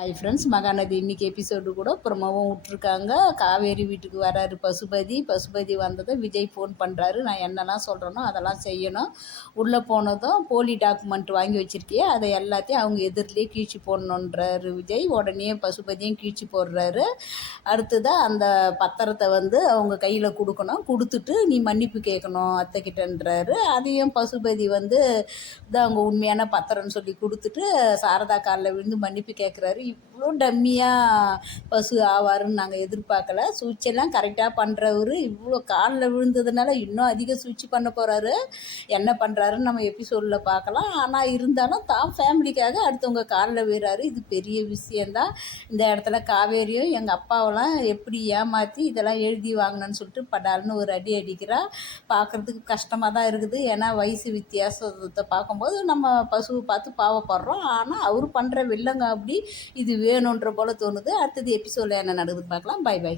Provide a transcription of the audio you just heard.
Hi friends Mahanadi இன்னைக்கு episode கூட ப்ரொமோவும் விட்ருக்காங்க காவேரி வீட்டுக்கு வராரு பசுபதி. பசுபதி வந்ததும் விஜய் ஃபோன் பண்ணுறாரு நான் என்னெல்லாம் சொல்கிறேனோ அதெல்லாம் செய்யணும். உள்ளே போனதும் போலி டாக்குமெண்ட் வாங்கி வச்சுருக்கியே அதை எல்லாத்தையும் அவங்க எதிரிலே கீழ்ச்சி போடணுன்றாரு விஜய். உடனே பசுபதியும் கீழ்ச்சி போடுறாரு. அடுத்ததாக அந்த பத்திரத்தை வந்து அவங்க கையில் கொடுக்கணும். கொடுத்துட்டு நீ மன்னிப்பு கேட்கணும் அத்தைக்கிட்டன்றாரு அதையும் பசுபதி வந்து இதான் அவங்க உண்மையான பத்திரம்னு சொல்லி கொடுத்துட்டு சாரதா காலில் விழுந்து மன்னிப்பு கேட்குறாரு. இவ்வளோ டம்மியாக பசு ஆவாருன்னு நாங்கள் எதிர்பார்க்கல. சூழ்ச்சியெல்லாம் கரெக்டாக பண்ணுறவர் இவ்வளோ காலில் விழுந்ததுனால இன்னும் அதிக சூழ்ச்சி பண்ண போகிறாரு என்ன பண்ணுறாருன்னு நம்ம எபிசோடில் பார்க்கலாம். ஆனால் இருந்தாலும் தான் ஃபேமிலிக்காக அடுத்தவங்க காலில் விழுறாரு. இது பெரிய விஷயந்தான் இந்த இடத்துல காவேரியும் எங்கள் அப்பாவெல்லாம் எப்படி ஏமாற்றி இதெல்லாம் எழுதி வாங்கினேன்னு சொல்லிட்டு படால்னு ஒரு அடி அடிக்கிறா. பார்க்குறதுக்கு கஷ்டமாக தான் இருக்குது. ஏன்னா வயசு வித்தியாசத்தை பார்க்கும்போது நம்ம பசுவை பார்த்து பாவப்படுறோம். ஆனால் அவர் பண்ணுற வில்லங்க அப்படி இது வேணுன்ற போல் தோணுது. அடுத்தது எபிசோடில் என்ன நடக்குது பார்க்கலாம். By by